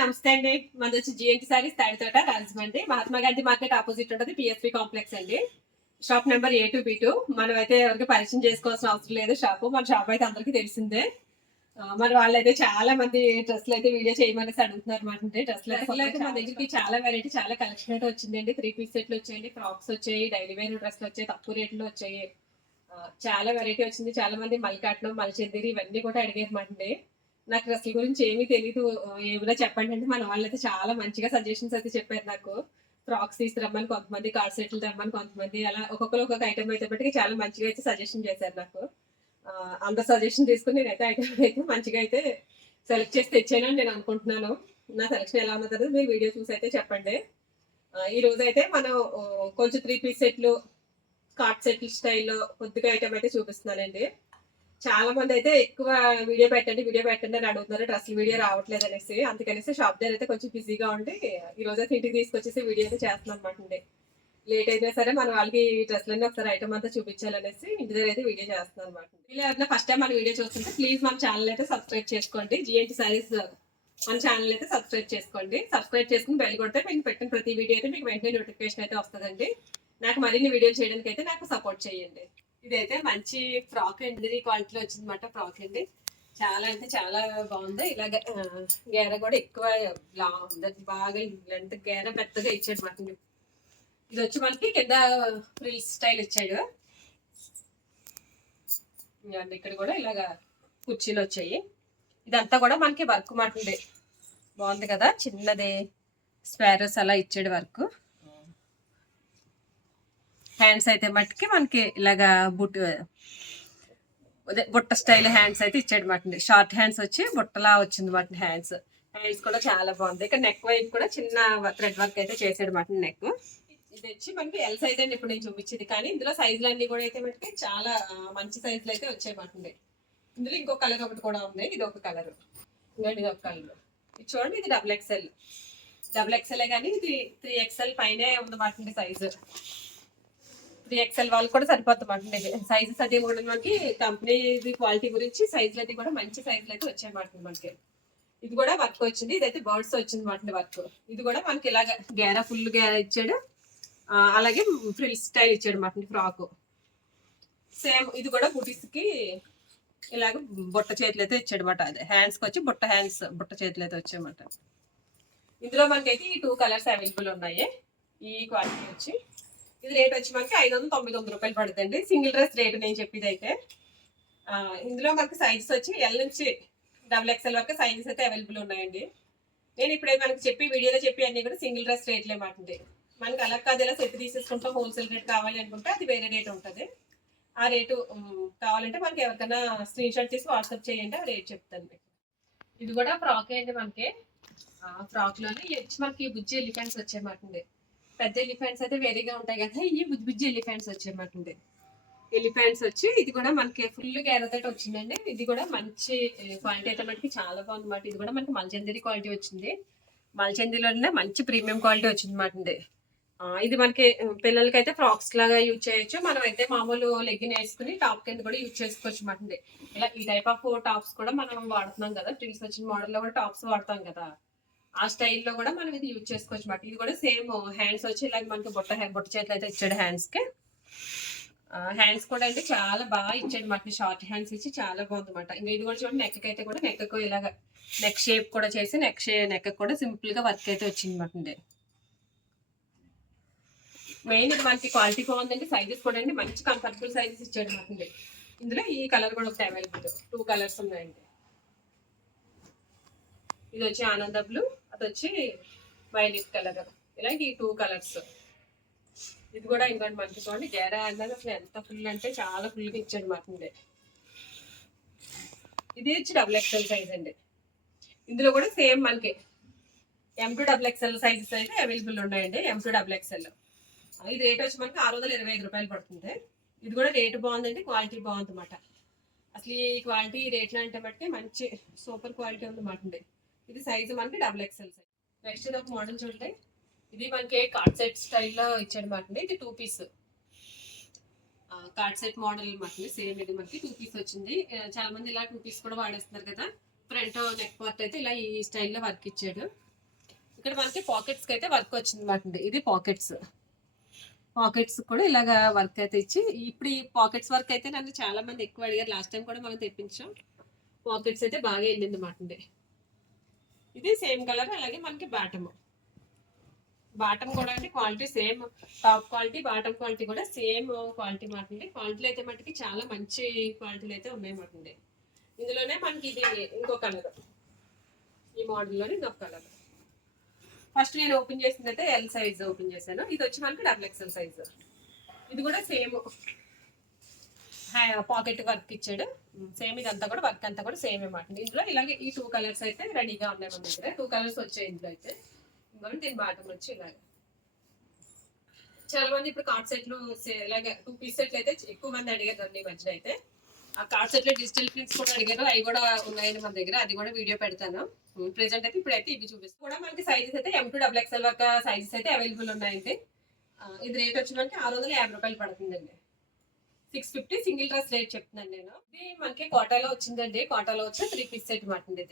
నమస్తే అండి. మనది వచ్చి GNT saris Tadithota Rajahmundry Mahatma Gandhi market opposite ఉంటుంది పిఎస్పి కాంప్లెక్స్ అండి. Shop number A2B2. మనం అయితే ఎవరికి పరిచయం చేసుకోవాల్సిన అవసరం లేదు. మన షాప్ అయితే అందరికీ తెలిసిందే. మన వాళ్ళైతే చాలా మంది డ్రెస్లు అయితే వీడియో చేయమనేసి అడుగుతున్నారు అనమాట. డ్రెస్లు అయితే మన దగ్గరికి చాలా వెరైటీ చాలా కలెక్షన్ అయితే వచ్చిందండి. 3 పీస్ సెట్లు వచ్చాయండి, ఫ్రాక్స్ వచ్చాయి, డైలీ వేర్ డ్రెస్లు వచ్చాయి, తక్కువ రేట్లో వచ్చాయి. చాలా వెరైటీ వచ్చింది. చాలా మంది మల్కాట్నం మల్చెందిరి ఇవన్నీ కూడా అడిగారు అనమాట. నాకు డ్రెస్ల గురించి ఏమీ తెలీదు, ఏమైనా చెప్పండి అంటే మన వాళ్ళైతే చాలా మంచిగా సజెషన్స్ అయితే చెప్పారు నాకు. ఫ్రాక్స్ తీసుకురమ్మని కొంతమంది, కార్డ్ సెట్లు తెమ్మని కొంతమంది, అలా ఒక్కొక్కరు ఒక్కొక్క ఐటమ్ అయితే బట్టి చాలా మంచిగా అయితే సజెషన్ చేశారు నాకు. అంత సజెషన్ తీసుకుని నేనైతే ఐటమ్ అయితే మంచిగా అయితే సెలెక్ట్ చేసి తెచ్చానని నేను అనుకుంటున్నాను. నా సెలెక్షన్ ఎలా ఉన్నదో మీరు వీడియో చూసి అయితే చెప్పండి. ఈ రోజు అయితే మనం కొంచెం 3 పీస్ సెట్లు, కార్డ్ సెట్లు స్టైల్లో కొద్దిగా ఐటమ్ అయితే చూపిస్తున్నానండి. చాలా మంది అయితే ఎక్కువ వీడియో పెట్టండి అని అడుగుతున్నారు, డ్రెస్ల వీడియో రావట్లేదు అనేసి. అందుకనేసి షాప్ దగ్గర అయితే కొంచెం బిజీగా ఉండి ఈ రోజు అయితే ఇంటికి తీసుకొచ్చేసి వీడియో అయితే చేస్తున్నాను అనమాట అండి. లేట్ అయినా సరే మన వాళ్ళకి డ్రెస్లన్నీ ఒకసారి ఐటమ్ అంతా చూపించాలనేసి ఇంటి దగ్గర అయితే వీడియో చేస్తున్నాను అనమాట. ఇలా ఎవరైనా ఫస్ట్ టైం మన వీడియో చూస్తుంటే ప్లీజ్ మన ఛానల్ అయితే సబ్స్క్రైబ్ చేసుకోండి. జిఎన్టీ సారీస్ మన ఛానల్ అయితే సబ్స్క్రైబ్ చేసుకోండి. సబ్స్క్రైబ్ చేసుకుని బెల్ కొడితే మీకు పెట్టిన ప్రతి వీడియో అయితే మీకు వెంటనే నోటిఫికేషన్ అయితే వస్తుందండి. నాకు మరిన్ని వీడియోలు చేయడానికి అయితే నాకు సపోర్ట్ చేయండి. ఇదైతే మంచి ఫ్రాక్ అండి, క్వాలిటీలో వచ్చింది అనమాట. ఫ్రాక్ అండి చాలా అంటే చాలా బాగుంది. ఇలాగ గేర కూడా ఎక్కువ బాగా లెంత్ గేర పెద్దగా ఇచ్చాడు అనమాట. ఇది వచ్చి మనకి కింద ఫ్రిల్స్ స్టైల్ ఇచ్చాడు. ఇక్కడ కూడా ఇలాగ కుర్చీలు వచ్చాయి. ఇదంతా కూడా మనకి వర్క్ మాటండి, బాగుంది కదా. చిన్నది స్పారోస్ అలా ఇచ్చాడు వర్క్. హ్యాండ్స్ అయితే మట్టుకి మనకి ఇలాగా బుట్ట స్టైల్ హ్యాండ్స్ అయితే ఇచ్చాడు మాట. షార్ట్ హ్యాండ్స్ వచ్చి బుట్టలా వచ్చింది మాట. హ్యాండ్స్ కూడా చాలా బాగుంది. ఇక్కడ నెక్ వైపు కూడా చిన్న థ్రెడ్ వర్క్ అయితే చేసాడు మాట. నెక్ ఇది వచ్చి మనకి ఎల్ సైజ్ అండి ఇప్పుడు నేను చూపించింది. కానీ ఇందులో సైజులు అన్ని కూడా అయితే మనకి చాలా మంచి సైజులు అయితే వచ్చాయి మాట. ఇందులో ఇంకో కలర్ ఒకటి కూడా ఉంది. ఇది ఒక కలర్, ఇంకోటి ఇది ఒక కలర్. ఇది చూడండి, ఇది డబుల్ ఎక్స్ఎల్ కానీ ఇది 3XL పైనే ఉందన్నమాట సైజు. 3XL వాళ్ళు కూడా సరిపోతుంది మాట. సైజెస్ అది కూడా మనకి కంపెనీ క్వాలిటీ గురించి సైజులు అది కూడా మంచి సైజులు అయితే వచ్చాయన్నమాట మనకి. ఇది కూడా వర్క్ వచ్చింది. ఇదైతే బర్డ్స్ వచ్చింది మాట వర్క్. ఇది కూడా మనకి ఇలాగ గేరా ఫుల్ గేరా ఇచ్చాడు, అలాగే ఫ్రిల్ స్టైల్ ఇచ్చాడు మాట ఫ్రాక్. సేమ్ ఇది కూడా బుటీస్ కి ఇలాగ బుట్ట చేతులు అయితే ఇచ్చాడు మాట. అదే హ్యాండ్స్కి వచ్చి బుట్ట చేతులు అయితే వచ్చాయన్నమాట. ఇందులో మనకైతే ఈ 2 కలర్స్ అవైలబుల్ ఉన్నాయి. ఈ క్వాలిటీ వచ్చి ఇది రేట్ వచ్చి మనకి 599 రూపాయలు పడుతుంది. సింగిల్ డ్రెస్ రేట్ నేను చెప్పేది అయితే. ఇందులో మనకి సైజెస్ వచ్చి ఎల్ నుంచి XXL వరకు సైజెస్ అయితే అవైలబుల్ ఉన్నాయండి. నేను ఇప్పుడే మనకి వీడియోలో చెప్పి అన్ని కూడా సింగిల్ డ్రెస్ రేట్లే మాట. మనకి అలా కాదు, ఇలా సెట్ తీసేసుకుంటాం, హోల్సేల్ రేట్ కావాలి అనుకుంటే అది వేరే రేట్ ఉంటుంది. ఆ రేటు కావాలంటే మనకి ఎవరికైనా స్క్రీన్ షాట్ తీసి వాట్సాప్ చేయండి, ఆ రేట్ చెప్తాను మీకు. ఇది కూడా ఫ్రాక్ అండి మనకి. ఫ్రాక్ లోనే మనకి బుజ్జి ఎలిఫెంట్స్ వచ్చాయన్నమాట. పెద్ద ఎలిఫెంట్స్ అయితే వేరేగా ఉంటాయి కదా, ఈ బుజ్జి ఎలిఫెంట్స్ వచ్చాయన్నమాట. ఎలిఫెంట్స్ వచ్చి ఇది కూడా మనకి ఫుల్ గేరతోటి వచ్చిందండి. ఇది కూడా మంచి క్వాలిటీ అయితే మనకి చాలా బాగుంది అన్నమాట. ఇది కూడా మనకి మల్చందిరి క్వాలిటీ వచ్చింది. మల్చందిరిలోనే మంచి ప్రీమియం క్వాలిటీ వచ్చింది అన్నమాట. ఇది మనకి పిల్లలకి అయితే ఫ్రాక్స్ లాగా యూజ్ చేయొచ్చు. మనం అయితే మామూలు లెగ్గిన్ వేసుకుని టాప్ కింద కూడా యూజ్ చేసుకోవచ్చు అన్నమాట. ఇలా ఈ టైప్ ఆఫ్ టాప్స్ కూడా మనం వాడుతున్నాం కదా, ట్రిల్స్ వచ్చిన మోడల్లో కూడా టాప్స్ వాడతాం కదా, ఆ స్టైల్లో కూడా మనం ఇది యూజ్ చేసుకోవచ్చు అన్నమాట. ఇది కూడా సేమ్ హ్యాండ్స్ వచ్చి ఇలాగ మనకి బుట్ట చేతులు అయితే ఇచ్చాడు. హ్యాండ్స్ కూడా అంటే చాలా బాగా ఇచ్చాడు అన్నమాట. షార్ట్ హ్యాండ్స్ ఇచ్చి చాలా బాగుంది అన్నమాట. ఇంకా ఇది కూడా చూడండి, నెక్ అయితే కూడా నెక్ ఇలాగ నెక్ షేప్ కూడా చేసి నెక్ కూడా సింపుల్ గా వర్క్ అయితే వచ్చింది అన్నమాట. మెయిన్ ఇది మనకి క్వాలిటీ బాగుందండి. సైజెస్ కూడా అండి మంచి కంఫర్టబుల్ సైజెస్ ఇచ్చాడు అన్నమాట. ఇందులో ఈ కలర్ కూడా ఒకటి అవైలబుల్, 2 కలర్స్ ఉన్నాయండి. ఇది వచ్చి ఆనంద బ్లూ, అది వచ్చి వైలెట్ కలర్. ఇలా ఈ 2 కలర్స్. ఇది కూడా ఇంకోటి మనకి చూడండి, గేరా అన్నది అసలు ఎంత ఫుల్ అంటే చాలా ఫుల్గా ఇచ్చాడు అన్నమాట. ఇది వచ్చి XXL సైజ్ అండి. ఇందులో కూడా సేమ్ మనకి M to XXL సైజెస్ అయితే అవైలబుల్ ఉన్నాయండి. M to XXL. ఇది రేట్ వచ్చి మనకి 625 రూపాయలు పడుతుంది. ఇది కూడా రేటు బాగుందండి, క్వాలిటీ బాగుంది అన్నమాట. అసలు ఈ క్వాలిటీ రేట్లు అంటే బట్టి మంచి సూపర్ క్వాలిటీ ఉంది అన్నమాట. ఇది సైజు మనకి XXL సైజ్. నెక్స్ట్ ఇది ఒక మోడల్ చూడండి. ఇది మనకి కార్డ్ సెట్ స్టైల్లో ఇచ్చాడు అన్నమాట. ఇది 2 పీస్ కార్డ్ సెట్ మోడల్ అన్నమాట. సేమ్ ఇది మనకి 2 పీస్ వచ్చింది. చాలా మంది ఇలా 2 పీస్ కూడా వాడేస్తున్నారు కదా. ఫ్రంట్ నెక్ పార్ట్ అయితే ఇలా ఈ స్టైల్లో వర్క్ ఇచ్చాడు. ఇక్కడ మనకి పాకెట్స్ కి అయితే వర్క్ వచ్చింది అనమాట. ఇది పాకెట్స్ కూడా ఇలాగా వర్క్ అయితే ఇచ్చి, ఇప్పుడు ఈ పాకెట్స్ వర్క్ అయితే నన్ను చాలా మంది ఎక్కువ అడిగారు. లాస్ట్ టైం కూడా మనం తెప్పించాం. పాకెట్స్ అయితే బాగా వెళ్ళింది అనమాట. ఇది సేమ్ కలర్. అలాగే మనకి బాటమ్ కూడా అంటే quality same, top quality bottom quality కూడా సేమ్ క్వాలిటీ మాటండి. క్వాలిటీలు అయితే మటుకి చాలా మంచి క్వాలిటీలు అయితే ఉన్నాయి మాటండి. ఇందులోనే మనకి ఇది ఇంకో కలర్, ఈ మోడల్లోనే ఇంకొక కలర్. ఫస్ట్ నేను ఓపెన్ చేసింది అయితే ఎల్ సైజ్ ఓపెన్ చేశాను. ఇది వచ్చి మనకి XXL సైజ్. ఇది కూడా సేమ్ పాకెట్ వర్క్ ఇచ్చాడు. సేమ్ ఇదంతా కూడా వర్క్ అంతా కూడా సేమ్ అనమాట. ఇందులో ఇలాగే ఈ 2 కలర్స్ అయితే రెడీగా ఉన్నాయి మన దగ్గర. 2 కలర్స్ వచ్చాయి ఇందులో అయితే. ఇందులో దీని బాటమ్ వచ్చి ఇలాగ. చాలా మంది ఇప్పుడు కార్డ్ సెట్లు ఇలాగే 2 పీస్ సెట్లు అయితే ఎక్కువ మంది అడిగారు ఈ మధ్యన అయితే. ఆ కార్డ్ సెట్ లో డిజిటల్ ప్రింట్స్ కూడా అడిగారు. అవి కూడా ఉన్నాయండి మన దగ్గర. అది కూడా వీడియో పెడతాను. ప్రెసెంట్ అయితే ఇప్పుడైతే ఇవి చూపిస్తాను. కూడా మనకి సైజెస్ అయితే M to XXL వరకు సైజెస్ అయితే అవైలబుల్ ఉన్నాయండి. ఇది రేట్ వచ్చి మనకి 650 రూపాయలు పడుతుందండి. 650 సింగిల్ డ్రెస్ రేట్ చెప్తున్నాను నేను. ఇది మనకి కోటాలో వచ్చిందండి. కోటాలో వచ్చి 3 పీస్ సెట్ మాటండి.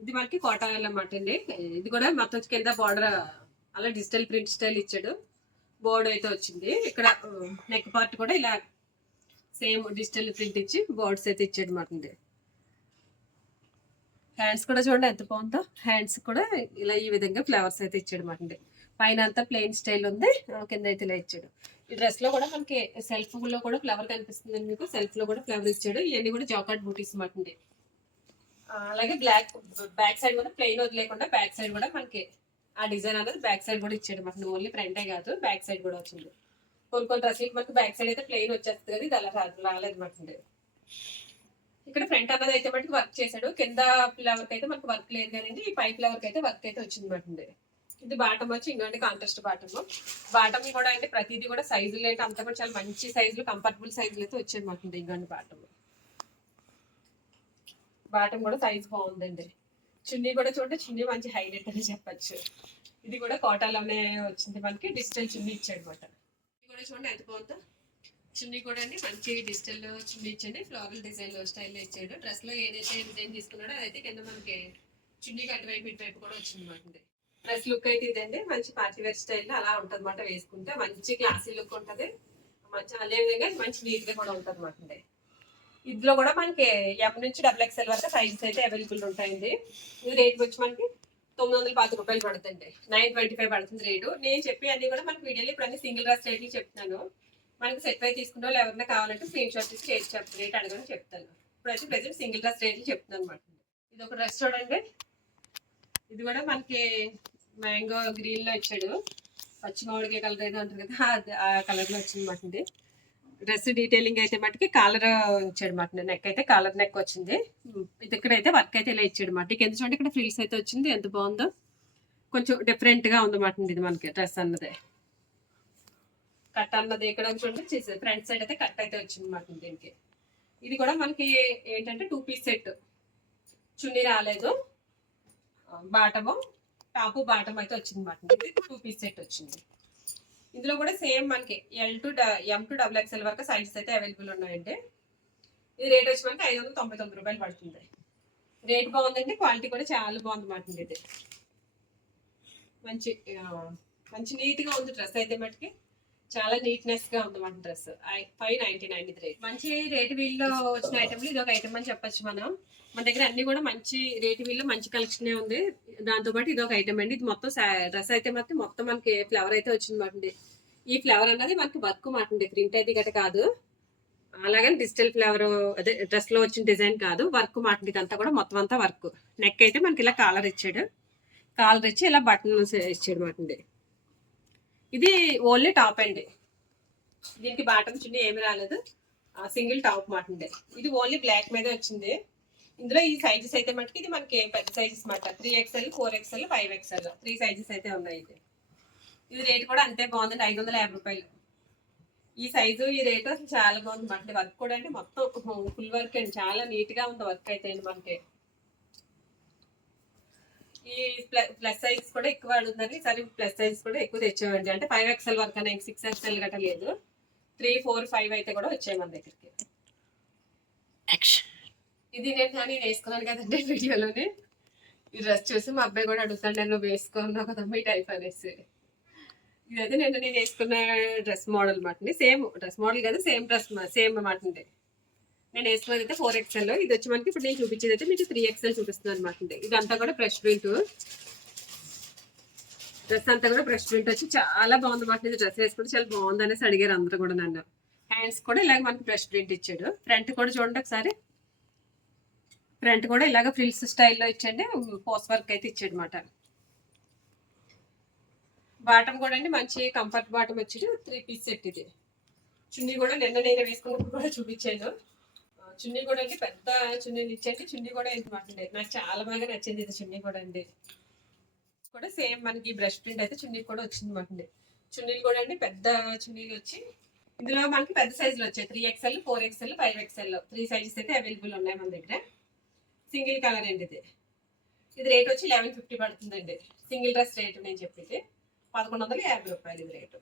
ఇది మనకి కోటాలో అన్నమాట అండి. ఇది కూడా మొత్తం కింద బార్డర్ అలా డిజిటల్ ప్రింట్ స్టైల్ ఇచ్చాడు. బోర్డు అయితే వచ్చింది. ఇక్కడ నెక్ పార్ట్ కూడా ఇలా సేమ్ డిజిటల్ ప్రింట్ ఇచ్చి బోర్డ్స్ అయితే ఇచ్చాడు అన్నమాట. హ్యాండ్స్ కూడా చూడండి ఎంత బాగుందో. హ్యాండ్స్ కూడా ఇలా ఈ విధంగా ఫ్లవర్స్ అయితే ఇచ్చాడు అన్నమాట. పైన అంతా ప్లెయిన్ స్టైల్ ఉంది, కింద అయితే ఇలా ఇచ్చాడు. ఈ డ్రెస్ లో కూడా మనకి సెల్ఫ్ లో కూడా ఫ్లవర్ కనిపిస్తుంది. మీకు సెల్ఫ్ లో కూడా ఫ్లవర్ ఇచ్చాడు. ఇవన్నీ కూడా జాకాట్ బూటీస్ అన్నమాట. అలాగే బ్యాక్ సైడ్ కూడా ప్లెయిన్ వదిలేకుండా బ్యాక్ సైడ్ కూడా మనకి ఆ డిజైన్ అనేది బ్యాక్ సైడ్ కూడా ఇచ్చాడు మనకి. ఓన్లీ ఫ్రంటే కాదు, బ్యాక్ సైడ్ కూడా వచ్చింది. కొన్ని డ్రెస్లకి మనకి బ్యాక్ సైడ్ అయితే ప్లెయిన్ వచ్చేస్తుంది కదా, ఇది అలా రాలేదు మాట. ఇక్కడ ఫ్రంట్ అన్నది అయితే మనకి వర్క్ చేశాడు. కింద ఫ్లవర్ అయితే మనకి వర్క్ లేదు కానీ ఈ పై ఫ్లవర్ అయితే వర్క్ అయితే వచ్చింది మాట. ఇది బాటమ్ వచ్చి ఇంకోటి కాంట్రాస్ట్ బాటమ్ కూడా అంటే ప్రతిదీ కూడా సైజులు అయితే అంతా కూడా చాలా మంచి సైజులు, కంఫర్టబుల్ సైజులు అయితే వచ్చాయి మాట. ఇంకోటి బాటమ్ కూడా సైజ్ బాగుందండి. చున్నీ కూడా చూడండి, చున్నీ మంచి హైలైట్ అని చెప్పచ్చు. ఇది కూడా కోటాలోనే వచ్చింది మనకి. డిజిటల్ చున్నీ ఇచ్చాడు అనమాట. ఇది కూడా చూడండి ఎంత బాగుందో. చున్నీ కూడా అండి మంచి డిజిటల్ చున్నీ ఇచ్చండి. ఫ్లోరల్ డిజైన్ స్టైల్లో ఇచ్చాడు. డ్రెస్ లో ఏదైతే డిజైన్ తీసుకున్నాడో అదైతే కింద మనకి చున్నీకి అటువైపు ఇటువైపు కూడా వచ్చింది అనమాట. డ్రెస్ లుక్ అయితే ఇదండి. మంచి పార్టీ వేర్ స్టైల్లో అలా ఉంటుంది అనమాట. వేసుకుంటే మంచి క్లాసీ లుక్ ఉంటుంది. మంచి అదే విధంగా మంచి నీట్ గా కూడా ఉంటుంది అనమాట. ఇందులో కూడా మనకి M నుంచి XXL వరకు సైజెస్ అయితే అవైలబుల్ ఉంటాయండి. ఇది రేట్ వచ్చి మనకి 910 రూపాయలు పడుతుంది. 925 పడుతుంది రేటు. నేను చెప్పి అన్ని కూడా మనకి వీడియోలో ఇప్పుడు అన్ని సింగిల్ డ్రెస్ రేట్లు చెప్తాను. మనకి సెట్ అయితే తీసుకున్న వాళ్ళు ఎవరైనా కావాలంటే స్క్రీన్ షాట్ తీసి రేట్ అడగని చెప్తాను. ఇప్పుడైతే ప్రెసెంట్ సింగిల్ డ్రెస్ రేట్లు చెప్తాను అనమాట. ఇది ఒక డ్రెస్ చూడండి. ఇది కూడా మనకి మ్యాంగో గ్రీన్ లో ఇచ్చాడు. పచ్చి మామిడికాయ కలర్ ఏదో అంటారు కదా, ఆ కలర్ లో వచ్చింది అనమాట. డ్రెస్ డీటెయిలింగ్ అయితే మటుకి కాలర్ ఇచ్చాడు మాట. నెక్ అయితే కాలర్ నెక్ వచ్చింది. ఇది ఇక్కడైతే వర్క్ అయితే ఇలా ఇచ్చాడు మాట. కింద చూడండి ఇక్కడ ఫ్రిల్స్ అయితే వచ్చింది. ఎంత బాగుందో, కొంచెం డిఫరెంట్ గా ఉంది మాట. ఇది మనకి డ్రెస్ అన్నదే కట్ అన్నది ఇక్కడ చూడండి. ఫ్రంట్ సైడ్ అయితే కట్ అయితే వచ్చింది మాట దీనికి. ఇది కూడా మనకి ఏంటంటే 2 పీస్ సెట్. చున్నీ రాలేదు, బాటము టాపు బాటం అయితే వచ్చింది మాట. ఇది 2 పీస్ సెట్ వచ్చింది. ఇందులో కూడా సేమ్ మనకి M to XXL వరకు సైజెస్ అయితే అవైలబుల్ ఉన్నాయండి. ఇది రేట్ వచ్చి మనకి 599 రూపాయలు పడుతుంది. రేట్ బాగుందండి. క్వాలిటీ కూడా చాలా బాగుంది మాట. ఇది మంచి నీట్ గా ఉంది డ్రెస్ అయితే మటుకి. చాలా నీట్నెస్ గా ఉంది మన డ్రెస్. 599 ఇది రేట్. మంచి రేట్ వీల్లో వచ్చిన ఐటమ్ ఇది ఒక ఐటమ్ అని చెప్పొచ్చు మనం. మన దగ్గర అన్ని కూడా మంచి రేట్ వీళ్ళు మంచి కలెక్షన్ ఉంది. దాంతో పాటు ఇది ఒక ఐటమ్ అండి. ఇది మొత్తం డ్రెస్ అయితే మొత్తం మనకి ఫ్లవర్ అయితే వచ్చింది మాట. ఈ ఫ్లవర్ అన్నది మనకి వర్క్ మాట. ప్రింట్ అయితే గట్ట కాదు, అలాగని డిజిటల్ ఫ్లవర్ అదే డ్రెస్ లో వచ్చిన డిజైన్ కాదు, వర్క్ మాట. ఇదంతా కూడా మొత్తం అంతా వర్క్. నెక్ అయితే మనకి ఇలా కాలర్ ఇచ్చాడు. కాలర్ ఇచ్చి ఇలా బటన్స్ ఇచ్చాడు మాట. ఇది ఓన్లీ టాప్ అండి. దీనికి బాటమ్ చున్నీ ఏమి రాలేదు, సింగిల్ టాప్ మాట. ఇది ఓన్లీ బ్లాక్ మీద వచ్చింది. ఇందులో ఈ సైజెస్ అయితే మటుకు ఇది మనకి పెద్ద సైజెస్ మాట. 3XL 4XL 5XL 3 సైజెస్ అయితే ఉన్నాయి. ఇది రేట్ కూడా అంతే బాగుందండి. 550 రూపాయలు. ఈ సైజు ఈ రేటు అసలు చాలా బాగుంది మాట. వర్క్ కూడా అంటే మొత్తం ఫుల్ వర్క్ అండి. చాలా నీట్ గా ఉంది వర్క్ అయితే మనకి. ఈ ప్లస్ సైజ్ కూడా ఎక్కువ అడుగుతున్నారు. ఈసారి ప్లస్ సైజ్ కూడా ఎక్కువ తెచ్చామండి. అంటే 5XL వరకు అనే 6XL గట్ట లేదు. 3, 4, 5 అయితే కూడా వచ్చాయి మన దగ్గరికి. ఇది నేను వేసుకున్నాను కదండి వీడియోలోని. ఈ డ్రెస్ చూసి మా అబ్బాయి కూడా అడుగుతాడు, నేను వేసుకున్నావు కదమ్మా ఈ టైప్ అనేసి. ఇదైతే నేను వేసుకున్న డ్రెస్ మోడల్ అనమాట. సేమ్ డ్రెస్ మోడల్ కదా, సేమ్ డ్రెస్ సేమ్ అనమాట అండి. నేను వేసుకున్నది అయితే 4XL. ఇది వచ్చి మనకి ఇప్పుడు నేను చూపించేది అయితే మీకు 3XL చూపిస్తున్నాను అనమాట అండి. ఇదంతా కూడా బ్రష్ ప్రింట్. డ్రెస్ అంతా కూడా బ్రష్ ప్రింట్ వచ్చి చాలా బాగుంది అనమాట. ఇది డ్రెస్ వేసుకుంటే చాలా బాగుంది అనేసి అడిగారు అందరూ కూడా నన్ను. హ్యాండ్స్ కూడా ఇలాగ మనకి బ్రష్ ప్రింట్ ఇచ్చాడు. ఫ్రంట్ కూడా చూడండి ఒకసారి. ఫ్రంట్ కూడా ఇలాగ ఫ్రిల్స్ స్టైల్లో ఇచ్చండి, పోస్ట్ వర్క్ అయితే ఇచ్చాడు అనమాట. బాటమ్ కూడా అండి మంచి కంఫర్ట్ బాటమ్ వచ్చి 3 పీస్ సెట్ ఇది. చున్నీ కూడా నేను వేసుకున్నప్పుడు కూడా చూపించాను. చున్నీ కూడా అండి పెద్ద చున్నీలు ఇచ్చండి. చున్నీ కూడా అనమాట అండి, నాకు చాలా బాగా నచ్చింది ఇది చున్నీ కూడా అండి. కూడా సేమ్ మనకి బ్రష్ ప్రింట్ అయితే చున్నీ కూడా వచ్చింది అనమాట అండి. చున్నీలు కూడా అండి పెద్ద చున్నీలు వచ్చి ఇందులో మనకి పెద్ద సైజులు వచ్చాయి. 3XL, 4XL, 5XL 3 సైజెస్ అయితే అవైలబుల్ ఉన్నాయి మన దగ్గర. సింగిల్ కలర్ అండి ఇది. ఇది రేట్ వచ్చి 1150 పడుతుందండి. సింగిల్ డ్రెస్ రేట్ నేను చెప్పింది 1150 రూపాయలు ఇది రేటు.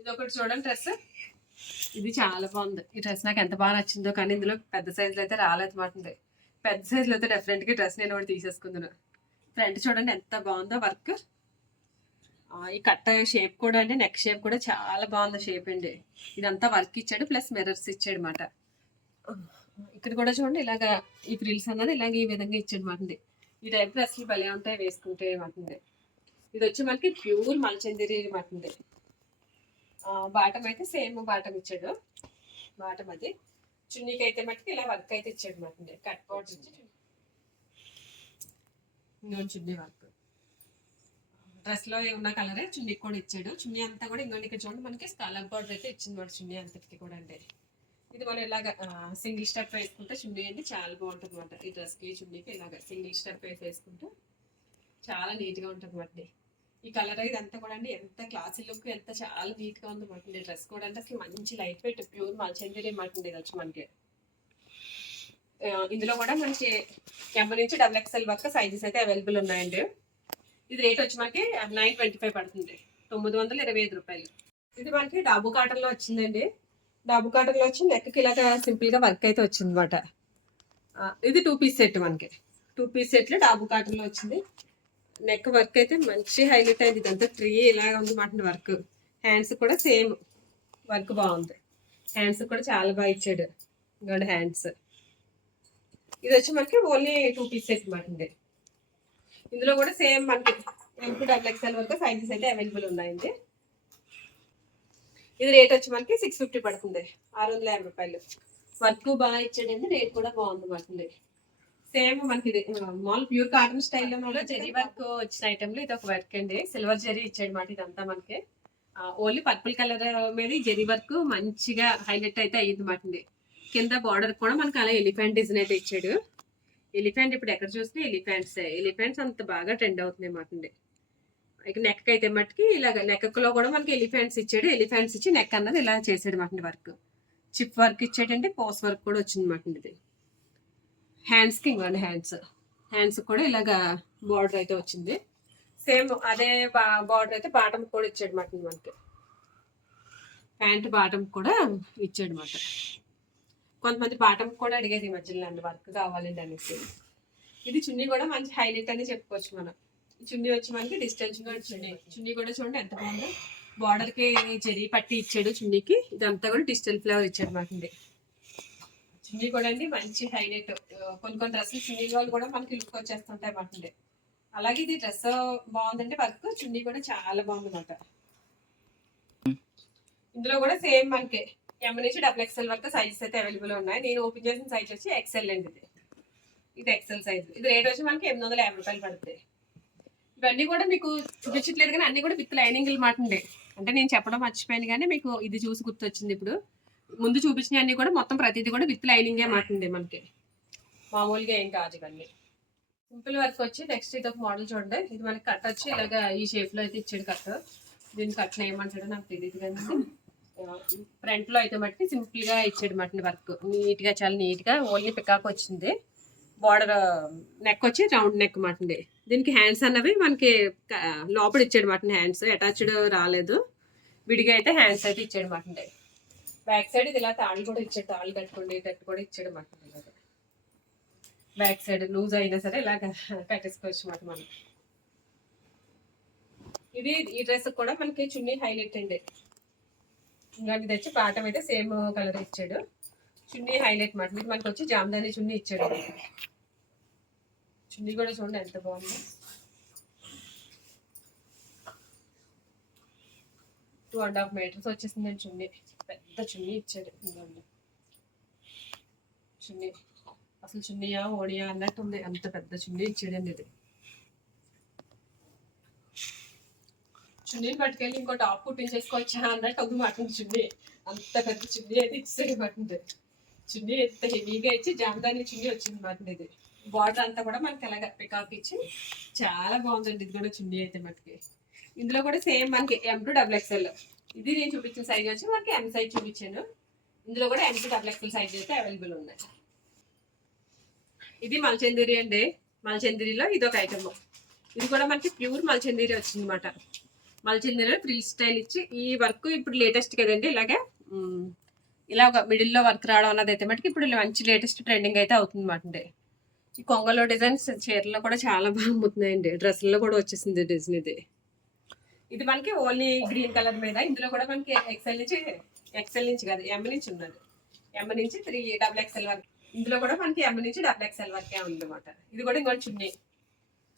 ఇది ఒకటి చూడండి డ్రెస్. ఇది చాలా బాగుంది. ఈ డ్రెస్ నాకు ఎంత బాగా నచ్చిందో, కానీ ఇందులో పెద్ద సైజులో అయితే రాలేదు మాట. పెద్ద సైజులో అయితే డెఫినెట్గా డ్రెస్ నేను ఒకటి తీసేసుకుందును. ఫ్రంట్ చూడండి ఎంత బాగుందో వర్క్. ఈ కట్ట షేప్ కూడా అండి, నెక్ షేప్ కూడా చాలా బాగుంది షేప్ అండి. ఇదంతా వర్క్ ఇచ్చాడు, ప్లస్ మిర్రర్స్ ఇచ్చాడు అనమాట. ఇక్కడ కూడా చూడండి ఇలాగా ఈ ఫ్రిల్స్ అన్నది ఇలాగ ఈ విధంగా ఇచ్చాడు అనమాట. ఈ టైప్ డ్రెస్సులు భలే ఉంటాయి వేసుకుంటే అనమాట. ఇది వచ్చి మనకి ప్యూర్ మల్చందిరి అనమాట. బాటమ్ అయితే సేమ్ బాటమ్ ఇచ్చాడు. బాటమ్ అది. చున్నీకి అయితే మటుకు ఇలా వర్క్ అయితే ఇచ్చాడు అనమాట. కట్ బార్డర్ ఇచ్చి చున్నీ వర్క్. డ్రెస్లో ఉన్న కలరే చున్నీకి కూడా ఇచ్చాడు. చున్నీ అంతా కూడా ఇంకోటి ఇక్కడ చూడండి మనకి స్కాలప్ బార్డర్ అయితే ఇచ్చింది మాట చున్నీ అంతటికి కూడా అండి. ఇది మనం ఇలాగ సింగిల్ స్టెప్ వేసుకుంటే చున్నీ అండి చాలా బాగుంటుంది అనమాట. ఈ డ్రెస్కి చున్నీకి ఇలాగ సింగిల్ స్టెప్ వేసుకుంటే చాలా నీట్గా ఉంటుంది అనమాట. ఈ కలర్ ఇదంతా కూడా అండి ఎంత క్లాసీ లుక్, ఎంత చాలా నీట్గా ఉంది అనమాట. డ్రెస్ కూడా అంటే అసలు మంచి లైట్ వెయిట్ ప్యూర్ మల్చందిరి అనమాట. ఇది వచ్చి మనకి ఇందులో కూడా మనకి M నుంచి XXL వరకు సైజెస్ అయితే అవైలబుల్ ఉన్నాయండి. ఇది రేట్ వచ్చి మనకి 925 పడుతుంది, 925 రూపాయలు. ఇది మనకి డాబు కాటన్లో వచ్చిందండి. డాబు కాటన్లో వచ్చి నెక్కి ఇలాగా సింపుల్గా వర్క్ అయితే వచ్చింది అనమాట. ఇది 2 పీస్ సెట్ మనకి. 2 పీస్ సెట్లు డాబు కాటన్లో వచ్చింది. నెక్ వర్క్ అయితే మంచి హైలైట్ అయింది. ఇదంతా ట్రీ ఇలాగ ఉంది మాట వర్క్. హ్యాండ్స్ కూడా సేమ్ వర్క్ బాగుంది. హ్యాండ్స్ కూడా చాలా బాగా ఇచ్చాడు. ఇంకోటి హ్యాండ్స్. ఇది వచ్చి మనకి ఓన్లీ 2 పీస్ సెట్ మాట. ఇందులో కూడా సేమ్ మనకి M to XXL వరకు సైజెస్ అయితే అవైలబుల్ ఉన్నాయండి. ఇది రేట్ వచ్చి మనకి 650 పడుతుంది, 650 రూపాయలు. వర్క్ బాగా ఇచ్చాడండి, రేట్ కూడా బాగుంది మాట. సేమ్ మనకి ఇది మామూలు ప్యూర్ కాటన్ స్టైల్లో జెరీ వర్క్ వచ్చిన ఐటెంలో ఇది ఒక వర్క్ అండి. సిల్వర్ జెరీ ఇచ్చాడు మాట. ఇదంతా మనకి ఓన్లీ పర్పుల్ కలర్ మీద జెరీ వర్క్ మంచిగా హైలైట్ అయితే అయ్యింది మాట. కింద బార్డర్ కూడా మనకి అలా ఎలిఫెంట్ డిజైన్ అయితే ఇచ్చాడు. ఎలిఫెంట్ ఇప్పుడు ఎక్కడ చూసినా ఎలిఫెంట్స్ అంత బాగా ట్రెండ్ అవుతున్నాయి మాట. ఇక నెక్ అయితే మట్టుకి ఇలాగ నెక్లో కూడా మనకి ఎలిఫెంట్స్ ఇచ్చాడు. ఎలిఫెంట్స్ ఇచ్చి నెక్ అన్నది ఇలా చేసాడు మాట. వర్క్ చిప్ వర్క్ ఇచ్చాడండి, పోస్ట్ వర్క్ కూడా వచ్చింది మాట. ఇది హ్యాండ్స్కి ఇంకోండి హ్యాండ్స్ కూడా ఇలాగ బార్డర్ అయితే వచ్చింది. సేమ్ అదే బార్డర్ అయితే బాటమ్ కూడా ఇచ్చాడు మాట. మనకి ప్యాంట్ బాటమ్ కూడా ఇచ్చాడు మాట. కొంతమంది బాటమ్ కూడా అడిగేది ఈ మధ్యలో అండి వర్క్ కావాలండి అనేసి. ఇది చున్నీ కూడా మంచి హైలైట్ అని చెప్పుకోవచ్చు మనం. చున్నీ వచ్చి మనకి డిస్టెన్స్ చున్నీ కూడా చూడండి ఎంత బాగుందో. బార్డర్కి జరీ పట్టి ఇచ్చాడు చున్నీకి. ఇదంతా కూడా డిజిటల్ ఫ్లవర్ ఇచ్చాడు మాట. చున్నీ కూడా అండి మంచి హైలైట్. కొన్ని డ్రెస్సులు చున్నీ వాళ్ళు కూడా మనకి లుక్ వచ్చేస్తుంటాయి మాట. అలాగే ఇది డ్రెస్ బాగుందండి, వర్క్ చున్నీ కూడా చాలా బాగుంది మాట. ఇందులో కూడా సేమ్ మనకి M నుంచి XXL వరకు సైజెస్ అయితే అవైలబుల్ ఉన్నాయి. నేను ఓపెన్ చేసిన సైజ్ వచ్చి XL అండి. ఇది XL సైజ్. ఇది రేట్ వచ్చి మనకి 850 రూపాయలు పడుతుంది. ఇవన్నీ కూడా మీకు చూపించట్లేదు కానీ అన్ని కూడా విత్ లైనింగ్ మాట. అంటే నేను చెప్పడం మర్చిపోయాను కానీ మీకు ఇది చూసి గుర్తొచ్చింది. ఇప్పుడు ముందు చూపించిన అన్ని కూడా మొత్తం ప్రతిదీ కూడా విత్ లైనింగే మాట. మనకి మామూలుగా ఏం కాదు. ఇవన్నీ సింపుల్ వర్క్ వచ్చి నెక్స్ట్ ఇది ఒక మోడల్ చూడండి. ఇది మనకి కట్ వచ్చి ఇలాగా ఈ షేప్లో అయితే ఇచ్చాడు కట్. దీన్ని కట్న ఏమంటాడో నాకు తెలియదు కానీ ఫ్రంట్లో అయితే మట్టి సింపుల్గా ఇచ్చాడు మాట. వర్క్ నీట్గా చాలా నీట్గా ఓన్లీ పికాక్ వచ్చింది. బార్డర్ నెక్ వచ్చి రౌండ్ నెక్ మాట. దీనికి హ్యాండ్స్ అన్నవి మనకి లోపల ఇచ్చాడు మాట. హ్యాండ్స్ అటాచ్డ్ రాలేదు, విడిగా అయితే హ్యాండ్స్ అయితే ఇచ్చాడు మాట. బ్యాక్ సైడ్ ఇది ఇలా తాళ్ళు కూడా ఇచ్చాడు, తాళ్ళు కట్టుకోండి కూడా ఇచ్చాడు మాట. బ్యాక్ సైడ్ లూజ్ అయినా సరే ఇలాగ పెట్టేసుకోవచ్చు అన్నమాట మనం. ఈ డ్రెస్ కూడా మనకి చున్నీ హైలైట్ అండి. ఇలాంటిది వచ్చి బాటం అయితే సేమ్ కలర్ ఇచ్చాడు. చున్నీ హైలైట్ మాట. ఇది మనకి వచ్చి జామ్దాని చున్నీ ఇచ్చాడు. చున్నీ కూడా చూడండి ఎంత బాగుంది. 2.5 మీటర్స్ వచ్చేసిందండి చున్నీ. పెద్ద చున్నీ ఇచ్చాడు. చున్నీ అసలు చున్నీయా ఓడియా అన్నట్టు ఉంది. అంత పెద్ద చున్నీ ఇచ్చాడండి ఇది. చున్నీని పట్టుకెళ్ళి ఇంకో టాప్ కుట్టించేసుకోవచ్చా అన్నట్టు ఒక మాట చున్నీ. అంత పెద్ద చున్నీ అయితే ఇచ్చాడు మాట. చున్నీ ఎంత హెవీగా ఇచ్చి జామదాని చున్నీ వచ్చింది మాట. ఇది బార్డర్ అంతా కూడా మనకి అలాగ పికాక్ ఇచ్చి చాలా బాగుందండి. ఇది కూడా చున్నీ అయితే మనకి. ఇందులో కూడా సేమ్ మనకి M2XXL. ఇది నేను చూపించిన సైజ్ వచ్చి మనకి M సైజ్ చూపించాను. ఇందులో కూడా M2XXL సైజ్ అయితే అవైలబుల్ ఉన్నాయి. ఇది మల్చందేరి అండి. మల్చందేరిలో ఇది ఒక ఐటమ్. ఇది కూడా మనకి ప్యూర్ మల్చందేరి వచ్చింది అనమాట. మల్చందేరిలో ఫ్రీ స్టైల్ ఇచ్చి ఈ వర్క్ ఇప్పుడు లేటెస్ట్ కదండి. ఇలా ఒక మిడిల్లో వర్క్ రావడం అన్నది అయితే మటుకు ఇప్పుడు మంచి లేటెస్ట్ ట్రెండింగ్ అయితే అవుతుంది అనమాట. ఈ కొంగలో డిజైన్స్ చీరలో కూడా చాలా బాగా అమ్ముతున్నాయండి. డ్రెస్సుల్లో కూడా వచ్చేసింది డిజైన్ ఇది. ఇది మనకి ఓన్లీ గ్రీన్ కలర్ మీద. ఇందులో కూడా మనకి ఎక్సెల్ నుంచి కాదు M నుంచి ఉన్నది. M నుంచి 3XXL వరకు. ఇందులో కూడా మనకి M నుంచి XXL వరకే ఉంది అనమాట. ఇది కూడా ఇంకో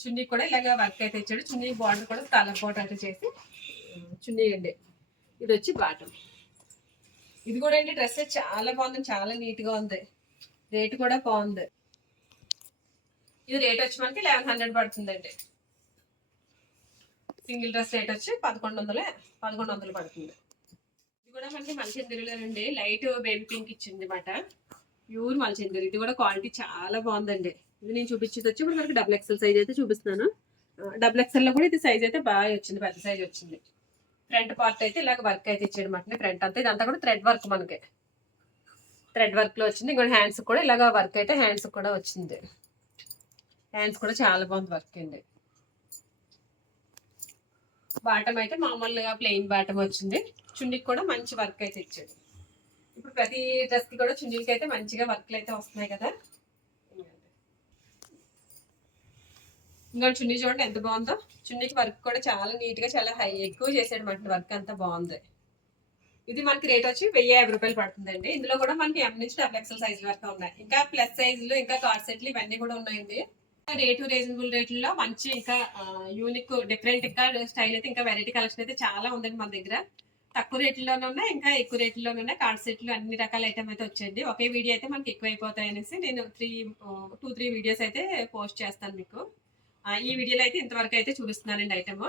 చున్నీ కూడా ఇలాగ వర్క్ అయితే ఇచ్చాడు. చున్నీ బార్డర్ కూడా కలర్ బార్డర్ అయితే చేసి చున్నీ అండి. ఇది వచ్చి బాటం. ఇది కూడా అండి డ్రెస్ చాలా బాగుంది. చాలా నీట్ గా ఉంది. రేట్ కూడా బాగుంది. ఇది రేట్ వచ్చి మనకి 1100 పడుతుందండి. సింగిల్ డ్రెస్ రేట్ వచ్చి 1100 పడుతుంది. ఇది కూడా మనకి మల్చందేరిలోనండి. లైట్ బేబీ పింక్ ఇచ్చింది అనమాట. ప్యూర్ మల్చందేరి. ఇది కూడా క్వాలిటీ చాలా బాగుందండి. ఇది నేను చూపించేది వచ్చి ఇప్పుడు మనకి XXL సైజ్ అయితే చూపిస్తున్నాను. XXL లో కూడా ఇది సైజ్ అయితే బాగా వచ్చింది. పెద్ద సైజ్ వచ్చింది. ఫ్రంట్ పార్ట్ అయితే ఇలాగ వర్క్ అయితే ఇచ్చాడు అనమాట. ఫ్రంట్ అంతా ఇదంతా కూడా థ్రెడ్ వర్క్. మనకి థ్రెడ్ వర్క్ లో వచ్చింది. ఇంకో హ్యాండ్స్ కూడా ఇలాగ వర్క్ అయితే హ్యాండ్స్ కూడా వచ్చింది. హ్యాండ్స్ కూడా చాలా బాగుంది వర్క్ అండి. బాటం అయితే మామూలుగా ప్లెయిన్ బాటం వచ్చింది. చున్నీకి కూడా మంచి వర్క్ అయితే ఇచ్చాడు. ఇప్పుడు ప్రతి డ్రెస్ కి కూడా చున్నీకి అయితే మంచిగా వర్క్లు అయితే వస్తున్నాయి కదా. ఇంకా చున్నీ చూడండి ఎంత బాగుందో. చున్నీకి వర్క్ కూడా చాలా నీట్ గా చాలా ఎక్కువ చేసాడు అనమాట. వర్క్ అంతా బాగుంది. ఇది మనకి రేట్ వచ్చి 1050 రూపాయలు పడుతుందండి. ఇందులో కూడా మనకి M నుంచి XXL సైజ్ వరకు ఉన్నాయి. ఇంకా ప్లస్ సైజులు ఇంకా కార్డ్ సెట్లు ఇవన్నీ కూడా ఉన్నాయండి. రేటు రీజనబుల్ రేట్లలో మంచి ఇంకా యూనిక్ డిఫరెంట్ ఇంకా స్టైల్ అయితే ఇంకా వెరైటీ కలెక్షన్ అయితే చాలా ఉందండి మన దగ్గర. తక్కువ రేట్లోనే ఉన్నాయి, ఇంకా ఎక్కువ రేట్లోనే ఉన్నాయి. కార్డ్ సెట్లు అన్ని రకాల ఐటమ్ అయితే వచ్చేయండి. ఒకే వీడియో అయితే మనకి ఎక్కువ అయిపోతాయి అనేసి నేను 2-3 వీడియోస్ అయితే పోస్ట్ చేస్తాను మీకు. ఈ వీడియోలో అయితే ఇంతవరకు అయితే చూపిస్తున్నానండి ఐటమ్.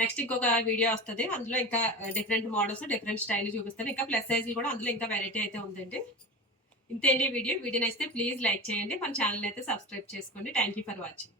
నెక్స్ట్ ఇంకొక వీడియో వస్తుంది. అందులో ఇంకా డిఫరెంట్ మోడల్స్ డిఫరెంట్ స్టైల్ చూపిస్తాను. ఇంకా ప్లస్ సైజులు కూడా అందులో ఇంకా వెరైటీ అయితే ఉందండి. ఇంతేంటి వీడియో నచ్చితే ప్లీజ్ లైక్ చేయండి. మన ఛానల్ అయితే సబ్స్క్రైబ్ చేసుకోండి. Thank you for watching.